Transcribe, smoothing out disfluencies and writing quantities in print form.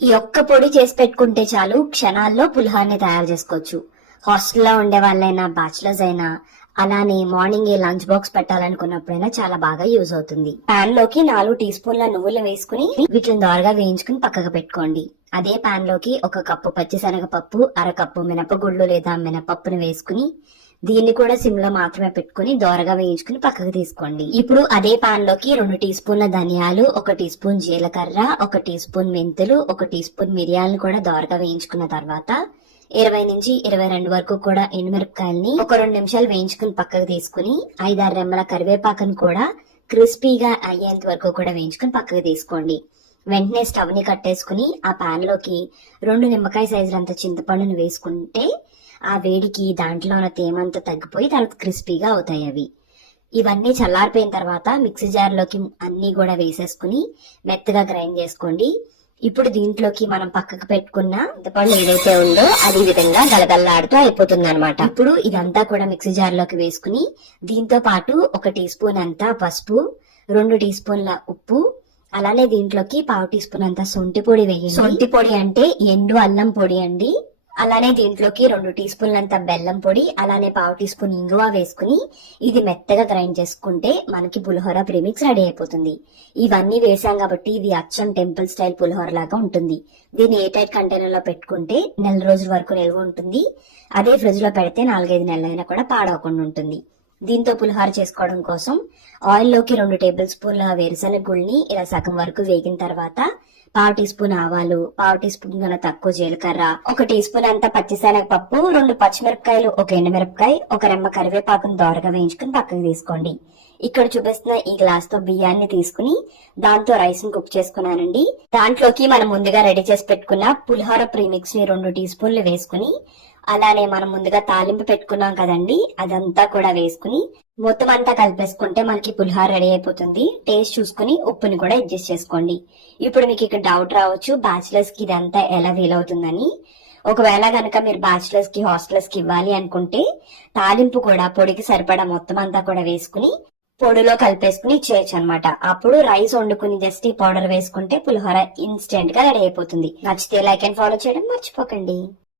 ఈ ఒక్క పొడి చేసి పెట్టుకుంటే చాలు, క్షణాల్లో పులిహోరని తయారు చేసుకోవచ్చు. హాస్టల్లో ఉండే వాళ్ళైనా, బ్యాచిలర్స్ అయినా, అలానే మార్నింగ్ లంచ్ బాక్స్ పెట్టాలనుకున్నప్పుడైనా చాలా బాగా యూజ్ అవుతుంది. పాన్ లోకి 4 టీ స్పూన్ల నువ్వులు వేసుకుని వీటిని దోరగా వేయించుకుని పక్కకు పెట్టుకోండి. అదే పాన్ లోకి 1 కప్పు పచ్చిశనగపప్పు, 1/2 కప్పు మినపగుళ్ళు లేదా మినపప్పును వేసుకుని దీన్ని కూడా సిమ్ లో మాత్రమే పెట్టుకుని దోరగా వేయించుకుని పక్కకు తీసుకోండి. ఇప్పుడు అదే పాన్ లోకి 2 టీ స్పూన్ల ధనియాలు, 1 టీ స్పూన్ జీలకర్ర, 1 టీ స్పూన్ మెంతులు, 1 టీ స్పూన్ మిరియాలను కూడా దోరగా వేయించుకున్న తర్వాత 20 నుంచి 22 వరకు కూడా ఎండుమిరపకాయల్ని ఒక 2 నిమిషాలు వేయించుకుని పక్కకు తీసుకుని 5-6 రెమ్మల కరివేపాకును కూడా క్రిస్పీగా అయ్యేంత వరకు కూడా వేయించుకుని పక్కకు తీసుకోండి. వెంటనే స్టవ్ ని కట్టేసుకుని ఆ పాన్ లోకి 2 నిమ్మకాయ సైజులంత చింతపండును వేసుకుంటే ఆ వేడికి దాంట్లో ఉన్న తేమంతా తగ్గిపోయి తర్వాత క్రిస్పీగా అవుతాయి అవి. ఇవన్నీ చల్లారిపోయిన తర్వాత మిక్సీ జార్ లోకి అన్ని కూడా వేసేసుకుని మెత్తగా గ్రైండ్ చేసుకోండి. ఇప్పుడు దీంట్లోకి మనం పక్కకు పెట్టుకున్న చింతపండు ఏదైతే ఉందో అది ఈ విధంగా గలగల్లాడుతూ అయిపోతుంది అనమాట. ఇప్పుడు ఇదంతా కూడా మిక్సీ జార్ లోకి వేసుకుని దీంతో పాటు 1 టీ స్పూన్ అంతా పసుపు, 2 టీ స్పూన్ల ఉప్పు, అలానే దీంట్లోకి 1/2 టీ స్పూన్ అంతా సొంటి పొడి వేయండి. సొంటి పొడి అంటే ఎండు అల్లం పొడి అండి. అలానే దీంట్లోకి 2 టీ స్పూన్లంత బెల్లం పొడి, అలానే 1/2 టీ స్పూన్ ఇంగువ వేసుకుని ఇది మెత్తగా గ్రైండ్ చేసుకుంటే మనకి పులిహోర ప్రీమిక్స్ రెడీ అయిపోతుంది. ఇవన్నీ వేసాం కాబట్టి ఇది అచ్చం టెంపుల్ స్టైల్ పులిహోర లాగా ఉంటుంది. దీన్ని ఏ టైట్ కంటైనర్ లో పెట్టుకుంటే 1 రోజుల వరకు నిల్వ ఉంటుంది. అదే ఫ్రిడ్జ్ లో పెడితే 4-5 నెలలైనా కూడా పాడవకుండా ఉంటుంది. దీంతో పులిహోర చేసుకోవడం కోసం ఆయిల్ లోకి 2 టేబుల్ స్పూన్ల వేరుశనగ గుళ్ళని ఇలా సగం వరకు వేగిన తర్వాత 1/2 టీ స్పూన్ ఆవాలు, 1/2 టీ స్పూన్ కన్నా తక్కువ జీలకర్ర, 1 టీ స్పూన్ అంతా పచ్చిశనగపప్పు, 2 పచ్చిమిరపకాయలు, 1 ఎండుమిరపకాయ, 1 రెమ్మ కరివేపాకును దోరగా వేయించుకుని పక్కకు తీసుకోండి. ఇక్కడ చూపిస్తున్న ఈ గ్లాస్ తో బియ్యాన్ని తీసుకుని దాంతో రైస్ ని కుక్ చేసుకున్నానండి. దాంట్లోకి మనం ముందుగా రెడీ చేసి పెట్టుకున్న పులిహోర ప్రీమిక్స్ ని 2 టీ స్పూన్లు వేసుకుని అలానే మనం ముందుగా తాలింపు పెట్టుకున్నాం కదండి, అదంతా కూడా వేసుకుని మొత్తం అంతా కలిపేసుకుంటే మనకి పులిహోర రెడీ అయిపోతుంది. టేస్ట్ చూసుకుని ఉప్పుని కూడా అడ్జస్ట్ చేసుకోండి. ఇప్పుడు మీకు ఇక్కడ డౌట్ రావచ్చు, బ్యాచిలర్స్ కి ఇదంతా ఎలా వీలవుతుందని. ఒకవేళ కనుక మీరు బ్యాచిలర్స్ కి, హాస్టలర్స్ కి ఇవ్వాలి అనుకుంటే తాలింపు కూడా పొడికి సరిపడా మొత్తం అంతా కూడా వేసుకుని పొడిలో కలిపేసుకుని ఇచ్చేయచ్చు అనమాట. అప్పుడు రైస్ వండుకుని జస్ట్ ఈ పౌడర్ వేసుకుంటే పులిహోర ఇన్స్టెంట్ గా రెడీ అయిపోతుంది. నచ్చితే లైక్ అండ్ ఫాలో చేయడం మర్చిపోకండి.